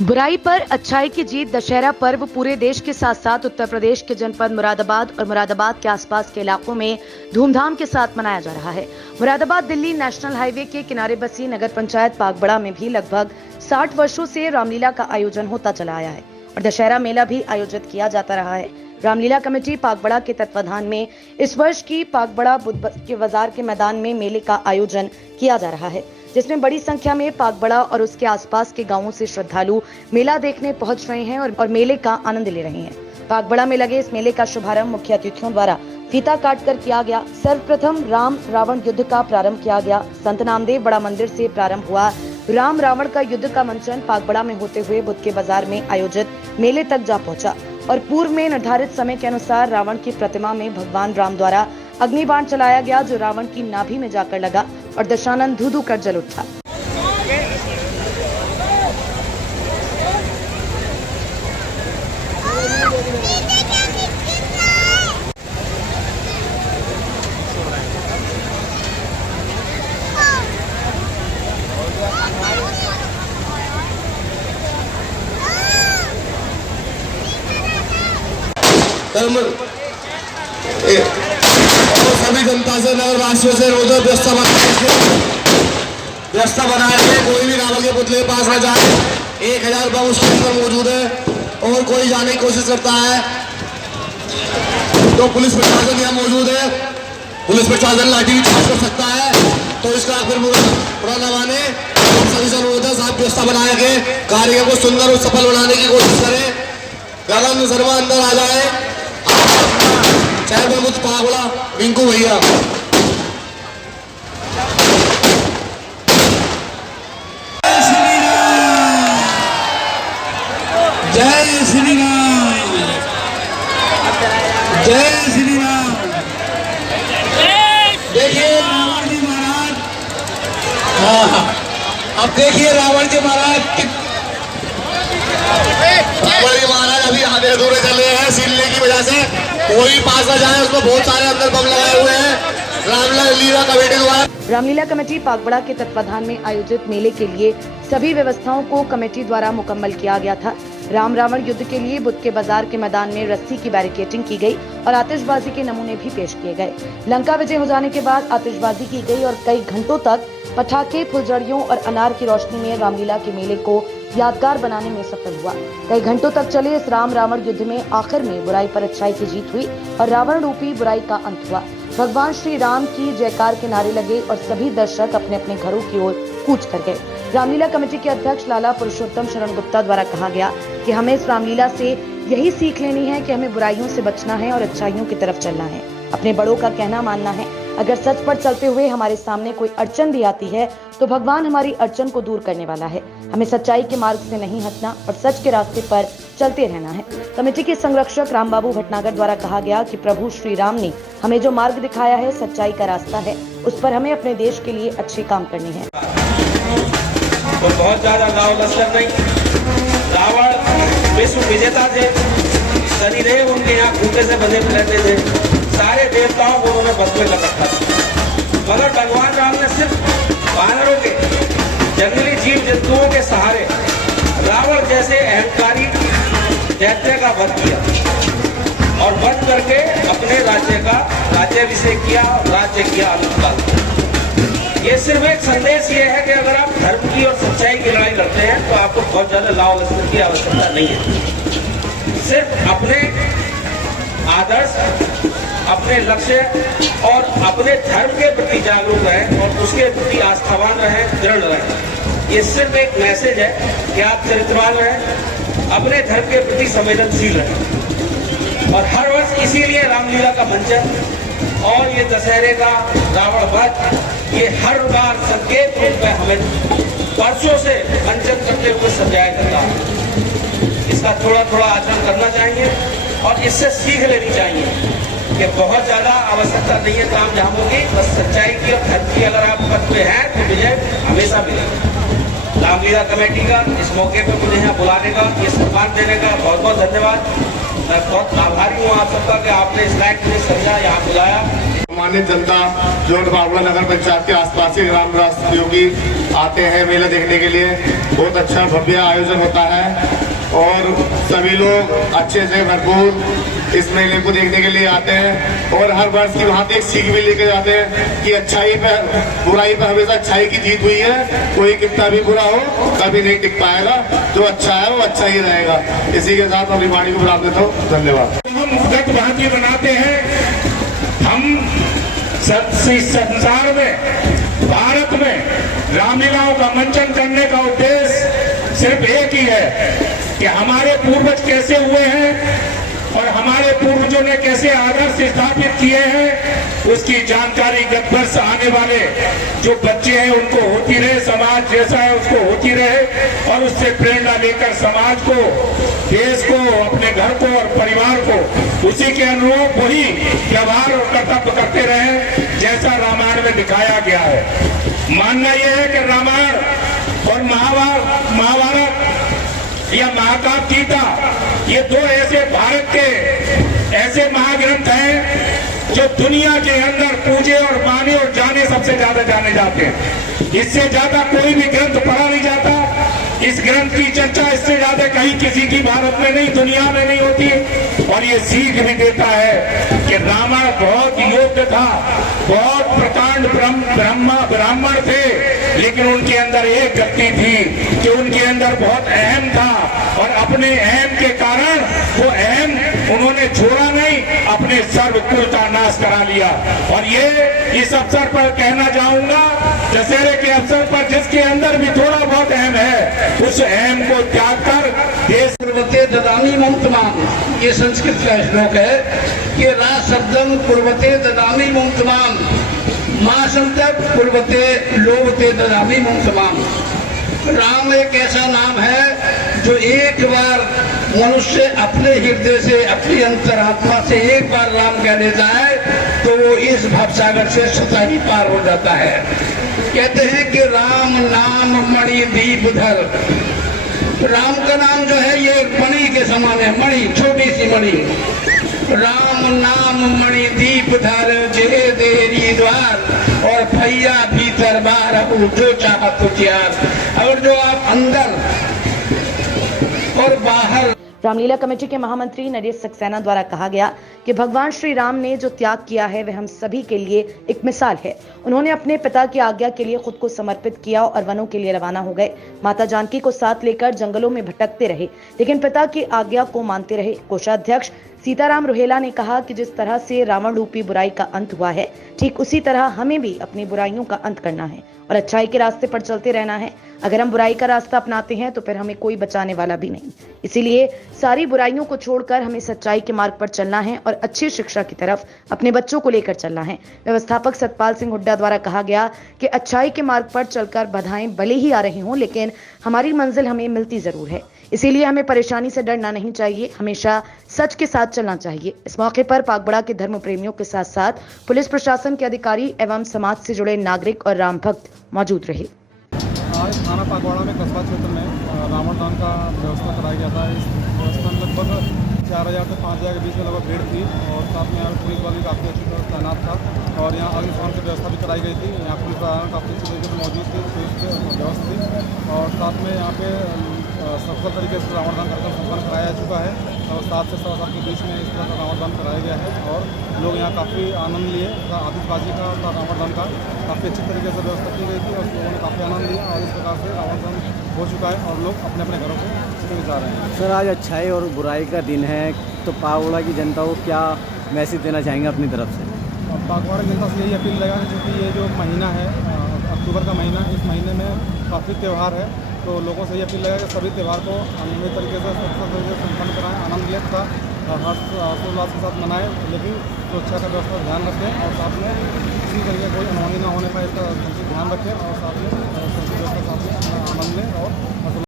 बुराई पर अच्छाई की जीत दशहरा पर्व पूरे देश के साथ साथ उत्तर प्रदेश के जनपद मुरादाबाद और मुरादाबाद के आसपास के इलाकों में धूमधाम के साथ मनाया जा रहा है। मुरादाबाद दिल्ली नेशनल हाईवे के किनारे बसी नगर पंचायत पागबड़ा में भी लगभग 60 वर्षों से रामलीला का आयोजन होता चला आया है और दशहरा मेला भी आयोजित किया जाता रहा है। रामलीला कमेटी पागबड़ा के तत्वाधान में इस वर्ष की पागबड़ा बुद्ध के बाजार के मैदान में मेले का आयोजन किया जा रहा है, जिसमें बड़ी संख्या में पागबड़ा और उसके आसपास के गांवों से श्रद्धालु मेला देखने पहुंच रहे हैं और मेले का आनंद ले रहे हैं। पागबड़ा में लगे इस मेले का शुभारंभ मुख्य अतिथियों द्वारा फीता काटकर किया गया। सर्वप्रथम राम रावण युद्ध का प्रारंभ किया गया। संत नामदेव बड़ा मंदिर से प्रारंभ हुआ राम रावण का युद्ध का मंचन पागबड़ा में होते हुए बुद्ध के बाजार में आयोजित मेले तक जा पहुंचा और पूर्व में निर्धारित समय के अनुसार रावण की प्रतिमा में भगवान राम द्वारा अग्निबाण चलाया गया, जो रावण की नाभि में जाकर लगा और दशानन धू धू कर जल उठा। और सभी जनता से नगरवासियों से रोजा व्यवस्था बनाए रखे। कोई भी रावण के पुतले के पास न जाए। 1000 बम उसके अंदर मौजूद है और कोई जाने की कोशिश करता है तो पुलिस प्रशासन यहाँ मौजूद है। पुलिस प्रशासन लाठी भी चार्ज कर सकता है, तो इसका फिर बुरा न माने। सभी से अनुरोध है, साफ व्यवस्था बनाए के कार्य को सुंदर और सफल बनाने की कोशिश करें। गगन शर्मा अंदर आ जाए। चाहे मुझ पागड़ा रिंकू भैया। जय श्री राम, जय श्री राम। देखिए रावण जी महाराज, अब देखिए रावण जी महाराज अभी आधे अधूरे चले हैं सीलने की वजह से। कोई पास न जाए, उसमें बहुत सारे अंदर बम लगाए हुए हैं। रामलीला कमेटी द्वारा रामलीला कमेटी पागबड़ा के तत्वाधान में आयोजित मेले के लिए सभी व्यवस्थाओं को कमेटी द्वारा मुकम्मल किया गया था। राम रावण युद्ध के लिए बुद्ध के बाजार के मैदान में रस्सी की बैरिकेडिंग की गई और आतिशबाजी के नमूने भी पेश किए गए। लंका विजय हो जाने के बाद आतिशबाजी की गई और कई घंटों तक पटाखे, फुलझड़ियों और अनार की रोशनी में रामलीला के मेले को यादगार बनाने में सफल हुआ। कई घंटों तक चले इस राम रावण युद्ध में आखिर में बुराई पर अच्छाई की जीत हुई और रावण रूपी बुराई का अंत हुआ। भगवान श्री राम की जयकार के नारे लगे और सभी दर्शक अपने अपने घरों की ओर कूच कर गए। रामलीला कमेटी के अध्यक्ष लाला पुरुषोत्तम शरण गुप्ता द्वारा कहा गया कि हमें इस रामलीला से यही सीख लेनी है कि हमें बुराइयों से बचना है और अच्छाइयों की तरफ चलना है, अपने बड़ों का कहना मानना है। अगर सच पर चलते हुए हमारे सामने कोई अड़चन भी आती है तो भगवान हमारी अड़चन को दूर करने वाला है। हमें सच्चाई के मार्ग से नहीं हटना और सच के रास्ते पर चलते रहना है। कमेटी के संरक्षक रामबाबू भटनागर द्वारा कहा गया कि प्रभु श्री राम ने हमें जो मार्ग दिखाया है, सच्चाई का रास्ता है, उस पर हमें अपने देश के लिए अच्छे काम करने हैं। तो बहुत ज्यादा गाँव लश्कर नहीं, रावण विश्व विजेता थे। शनिदेव उनके यहाँ खूंटे से बंधे रहते थे। सारे देवताओं को उन्होंने बस में कर रखा था, मगर भगवान राम ने सिर्फ वानरों के, जंगली जीव जंतुओं के सहारे रावण जैसे अहंकारी दैत्य का वध किया और वध करके अपने राज्य का राज्याभिषेक किया और राज्य किया अनंत काल। ये सिर्फ एक संदेश ये है कि अगर आप धर्म की और सच्चाई की लड़ाई लड़ते हैं तो आपको बहुत ज्यादा लाव लश्कर की आवश्यकता नहीं है। सिर्फ अपने आदर्श, अपने लक्ष्य और अपने धर्म के प्रति जागरूक रहें और उसके प्रति आस्थावान रहें, दृढ़ रहें। ये सिर्फ एक मैसेज है कि आप चरित्रवान रहें, अपने धर्म के प्रति संवेदनशील रहें। और हर वर्ष इसीलिए रामलीला का मंचन और ये दशहरे का रावण वध, ये हर बार संकेत रूप में हमें वर्षों से मंचन करते हुए समझाया जाता है। इसका थोड़ा थोड़ा आचरण करना चाहिए और इससे सीख लेनी चाहिए कि बहुत ज्यादा आवश्यकता नहीं है काम धामों की, बस सच्चाई की और धर्म की अगर आप पथ पे हैं तो विजय हमेशा मिलेगा। रामलीला कमेटी का इस मौके पर मुझे यहाँ बुलाने का, ये सम्मान देने का बहुत बहुत धन्यवाद। मैं बहुत आभारी हूँ आप सबका कि आपने इस लायक मुझे समझा, यहाँ बुलाया। सामान्य जनता जो बागुड़ा नगर पंचायत के आसपास के ग्राम राष्ट्रीयोगी आते हैं मेला देखने के लिए। बहुत अच्छा भव्य आयोजन होता है और सभी लोग अच्छे से भरपूर इस मेले को देखने के लिए आते हैं और हर वर्ष की वहाँ पे एक सीख भी लेके जाते हैं कि अच्छाई पे बुराई पे हमेशा अच्छाई की जीत हुई है। कोई कितना भी बुरा हो कभी नहीं टिक पाएगा, जो अच्छा है वो अच्छा ही रहेगा। इसी के साथ अपनी वाणी को विराम देता हूँ। धन्यवाद। हम गत भांति बनाते हैं। हम संसार में, भारत में रामलीलाओं का मंचन करने का उद्देश्य सिर्फ एक ही है कि हमारे पूर्वज कैसे हुए हैं और हमारे पूर्वजों ने कैसे आदर्श स्थापित किए हैं उसकी जानकारी गत वर्ष आने वाले जो बच्चे हैं उनको होती रहे, समाज जैसा है उसको होती रहे और उससे प्रेरणा लेकर समाज को, देश को, अपने घर को और परिवार को उसी के अनुरूप वही व्यवहार और कर्तव्य करते रहे जैसा रामायण में दिखाया गया है। मानना यह है कि रामायण और महाभारत या महाकाव्य गीता ये दो ऐसे भारत के ऐसे महाग्रंथ हैं जो दुनिया के अंदर पूजे और माने और जाने सबसे ज्यादा जाने जाते हैं। इससे ज्यादा कोई भी ग्रंथ पढ़ा नहीं जाता। इस ग्रंथ की चर्चा इससे ज्यादा कहीं किसी की भारत में नहीं, दुनिया में नहीं होती। और ये सीख भी देता है कि रावण बहुत योग्य था, बहुत प्रकांड ब्राह्मण थे, लेकिन उनके अंदर एक गति थी कि उनके अंदर बहुत अहम था और अपने अहम के कारण वो अहम उन्होंने छोड़ा नहीं, अपने सर्वकुल का नाश करा लिया। और ये इस अवसर पर कहना चाहूंगा, दशहरे के अवसर पर जिसके अंदर भी थोड़ा बहुत अहम है उस अहम को त्याग कर देश कुर्वते ददामी ममतमाम, ये संस्कृत का श्लोक है कि रा शब्दम कुर्वते ददामी ममतमाम, मां शब्द कुर्वते लोभते ददामी ममतमाम। राम एक ऐसा नाम है जो एक बार मनुष्य अपने हृदय से, अपनी अंतरात्मा से एक बार राम कह लेता है तो वो इस भवसागर से सदा ही पार हो जाता है। कहते हैं कि राम नाम मणि दीप धर। राम का नाम जो है ये मणि के समान है, मणि, छोटी सी मणि। राम नाम मणि दीप धर जे देरी द्वार और भैया भीतर बार जो चाह तुझियार। अगर जो आप अंदर और बाहर। रामलीला कमेटी के महामंत्री नरेश सक्सेना द्वारा कहा गया कि भगवान श्री राम ने जो त्याग किया है वह हम सभी के लिए एक मिसाल है। उन्होंने अपने पिता की आज्ञा के लिए खुद को समर्पित किया और वनों के लिए रवाना हो गए। माता जानकी को साथ लेकर जंगलों में भटकते रहे, लेकिन पिता की आज्ञा को मानते रहे। कोषाध्यक्ष सीताराम रोहेला ने कहा कि जिस तरह से रावण रूपी बुराई का अंत हुआ है, ठीक उसी तरह हमें भी अपनी बुराइयों का अंत करना है और अच्छाई के रास्ते पर चलते रहना है। अगर हम बुराई का रास्ता अपनाते हैं तो फिर हमें कोई बचाने वाला भी नहीं। इसीलिए सारी बुराइयों को छोड़कर हमें सच्चाई के मार्ग पर चलना है और अच्छी शिक्षा की तरफ अपने बच्चों को लेकर चलना है। व्यवस्थापक सतपाल सिंह हुड्डा द्वारा कहा गया कि अच्छाई के मार्ग पर चलकर बाधाएं भले ही आ रही हों, लेकिन हमारी मंजिल हमें मिलती जरूर है। इसीलिए हमें परेशानी से डरना नहीं चाहिए, हमेशा सच के साथ चलना चाहिए। इस मौके पर पागबड़ा के धर्म प्रेमियों के साथ साथ पुलिस प्रशासन के अधिकारी एवं समाज से जुड़े नागरिक और राम भक्त मौजूद रहे। आज थाना पागवाड़ा में कस्बा क्षेत्र में रावण दान का व्यवस्था कराया गया था। इस व्यवस्था में लगभग 4000 से 5000 के बीच में लगभग भीड़ थी और साथ में यहाँ पुलिस बल भी काफ़ी अच्छी तरह तैनात था और यहाँ अग्निशमन की व्यवस्था भी कराई गई थी। यहाँ पुलिस प्रशासन काफ़ी अच्छी तरीके से मौजूद थी, व्यवस्था थी और साथ में यहाँ पे सफल तरीके से रावण दान कार्यक्रम संपन्न कराया जा चुका है और 7 से 7 के बीच में इस तरह का रावण दान कराया गया है और लोग यहाँ काफ़ी आनंद लिए। आतिशबाजी का रावण दान का काफ़ी अच्छी तरीके से व्यवस्था की गई थी और लोगों ने काफ़ी आनंद लिया और इस प्रकार से रावण दान हो चुका है और लोग अपने अपने घरों को जा रहे हैं। सर, आज अच्छाई और बुराई का दिन है, तो पागवाड़ा की जनता को क्या मैसेज देना चाहेंगे अपनी तरफ से? पागवाड़ा की जनता से यही अपील रहेगा क्योंकि ये जो महीना है अक्टूबर का महीना, इस महीने में काफ़ी त्यौहार है, तो लोगों से ये अपील रहेगा कि सभी त्यौहार को नियमित तरीके से संपन्न कराएं, आनंद लें तथा हर्षोल्लास के साथ मनाएं, लेकिन सुरक्षा का व्यवस्था ध्यान रखें और साथ में किसी तरीके का कोई अनहोनी ना होने का इसका ध्यान रखें और साथ में व्यवस्था साथ में आनंद लें और